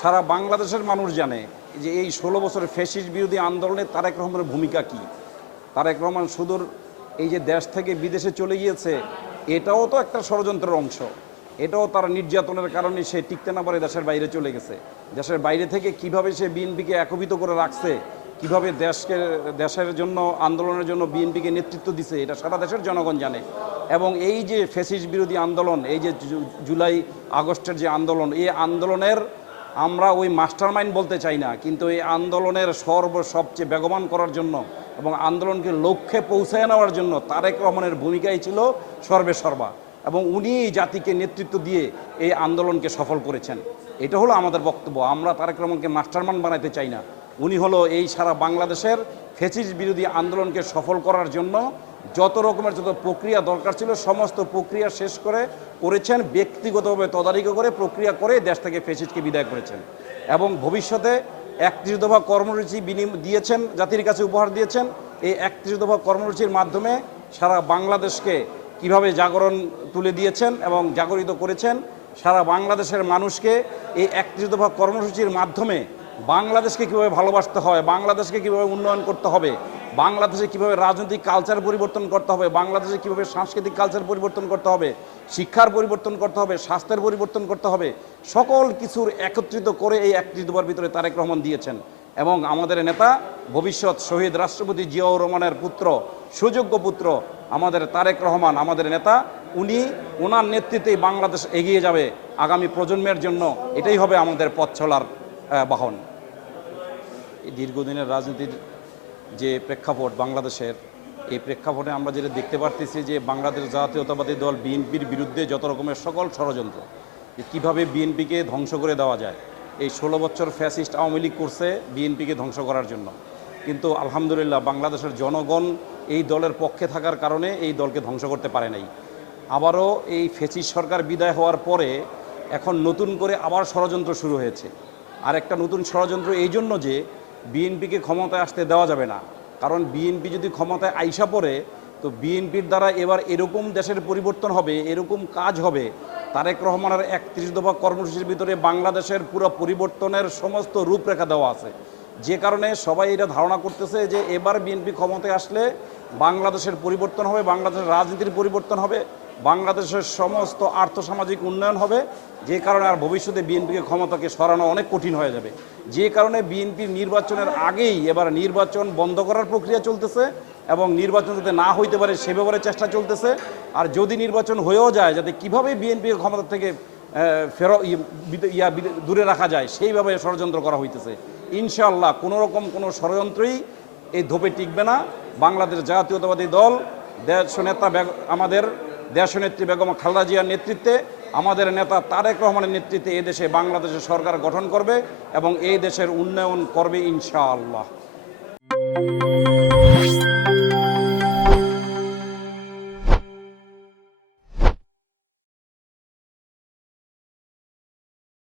সারা বাংলাদেশের মানুষ জানে যে এই 16 বছরের ফ্যাসিস্ট বিরোধী আন্দোলনে তারেক রহমানের ভূমিকা কি। তারেক রহমান সুদূর এই যে দেশ থেকে বিদেশে চলে গিয়েছে, এটাও তো একটা ষড়যন্ত্রের অংশ। এটাও তার নির্যাতনের কারণে সে টিকতে না পারে দেশের বাইরে চলে গেছে। দেশের বাইরে থেকে কিভাবে সে বিএনপিকে একীভূত করে রাখছে, কিভাবে দেশের জন্য আন্দোলনের জন্য বিএনপিকে নেতৃত্ব দিছে, এটা সারা দেশের জনগণ জানে। এবং এই যে ফ্যাসিস্ট বিরোধী আন্দোলন, এই যে জুলাই আগস্টের যে আন্দোলন, এই আন্দোলনের আমরা ওই মাস্টার মাইন্ড বলতে চাই না, কিন্তু এই আন্দোলনের সবচেয়ে বেগবান করার জন্য এবং আন্দোলনকে লক্ষ্যে পৌঁছায় নেওয়ার জন্য তারেক রহমানের ভূমিকাই ছিল সর্বেসর্বা, এবং উনি জাতিকে নেতৃত্ব দিয়ে এই আন্দোলনকে সফল করেছেন। এটা হলো আমাদের বক্তব্য। আমরা তারেক রহমানকে মাস্টারমাইন্ড বানাতে চাই না। উনি হলো এই সারা বাংলাদেশের ফ্যাসিস্ট বিরোধী আন্দোলনকে সফল করার জন্য যত রকমের যত প্রক্রিয়া দরকার ছিল সমস্ত প্রক্রিয়া শেষ করেছেন, ব্যক্তিগতভাবে তদারকি করে প্রক্রিয়া করে দেশ থেকে ফ্যাসিস্টকে বিদায় করেছেন। এবং ভবিষ্যতে 31 দফা কর্মসূচি দিয়েছেন, জাতির কাছে উপহার দিয়েছেন। এই 31 দফা কর্মসূচির মাধ্যমে সারা বাংলাদেশকে কিভাবে জাগরণ তুলে দিয়েছেন এবং জাগরিত করেছেন। সারা বাংলাদেশের মানুষকে এই 31 দফা কর্মসূচির মাধ্যমে বাংলাদেশকে কীভাবে ভালোবাসতে হয়, বাংলাদেশকে কীভাবে উন্নয়ন করতে হবে, বাংলাদেশে কীভাবে রাজনৈতিক কালচার পরিবর্তন করতে হবে, বাংলাদেশে কীভাবে সাংস্কৃতিক কালচার পরিবর্তন করতে হবে, শিক্ষার পরিবর্তন করতে হবে, স্বাস্থ্যের পরিবর্তন করতে হবে, সকল কিছুর একত্রিত করে এই 31 দফার ভিতরে তারেক রহমান দিয়েছেন। এবং আমাদের নেতা ভবিষ্যৎ শহীদ রাষ্ট্রপতি জিয়াউর রহমানের পুত্র, সুযোগ্য পুত্র আমাদের তারেক রহমান, আমাদের নেতা, ওনার নেতৃত্বেই বাংলাদেশ এগিয়ে যাবে আগামী প্রজন্মের জন্য। এটাই হবে আমাদের পথ চলার বাহন। এই দীর্ঘদিনের রাজনীতির যে প্রেক্ষাপট বাংলাদেশের, এই প্রেক্ষাপটে আমরা যেটা দেখতে পারতেছি যে বাংলাদেশ জাতীয়তাবাদী দল বিএনপির বিরুদ্ধে যত রকমের সকল ষড়যন্ত্র, যে কীভাবে বিএনপিকে ধ্বংস করে দেওয়া যায়। এই 16 বছর ফ্যাসিস্ট আওয়ামী লীগ করছে বিএনপিকে ধ্বংস করার জন্য, কিন্তু আলহামদুলিল্লাহ বাংলাদেশের জনগণ এই দলের পক্ষে থাকার কারণে এই দলকে ধ্বংস করতে পারে নাই। আবারও এই ফ্যাসিস্ট সরকার বিদায় হওয়ার পরে এখন নতুন করে আবার ষড়যন্ত্র শুরু হয়েছে। আর একটা নতুন ষড়যন্ত্র এই জন্য যে বিএনপিকে ক্ষমতায় আসতে দেওয়া যাবে না, কারণ বিএনপি যদি ক্ষমতায় আইসা পড়ে তো বিএনপির দ্বারা এবার এরকম দেশের পরিবর্তন হবে, এরকম কাজ হবে। তারেক রহমানের 31 দফা কর্মসূচির ভিতরে বাংলাদেশের পুরো পরিবর্তনের সমস্ত রূপরেখা দেওয়া আছে, যে কারণে সবাই এটা ধারণা করতেছে যে এবার বিএনপি ক্ষমতায় আসলে বাংলাদেশের পরিবর্তন হবে, বাংলাদেশের রাজনীতির পরিবর্তন হবে, বাংলাদেশের সমস্ত আর্থসামাজিক উন্নয়ন হবে, যে কারণে আর ভবিষ্যতে বিএনপিকে ক্ষমতাকে সরানো অনেক কঠিন হয়ে যাবে। যে কারণে বিএনপির নির্বাচনের আগেই এবার নির্বাচন বন্ধ করার প্রক্রিয়া চলতেছে এবং নির্বাচন যাতে না হইতে পারে সে ব্যাপারে চেষ্টা চলতেছে। আর যদি নির্বাচন হয়েও যায়, যাতে কীভাবে বিএনপিকে ক্ষমতা থেকে দূরে রাখা যায় সেইভাবে ষড়যন্ত্র করা হইতেছে। ইনশাআল্লাহ কোনোরকম কোনো ষড়যন্ত্রই এই ধোপে টিকবে না। বাংলাদেশ জাতীয়তাবাদী দল দেশনেতা আমাদের দেশনেত্রী বেগম খালেদা জিয়ার নেতৃত্বে, আমাদের নেতা তারেক রহমানের নেতৃত্বে এদেশে বাংলাদেশের সরকার গঠন করবে এবং এই দেশের উন্নয়ন করবে ইনশাআল্লাহ।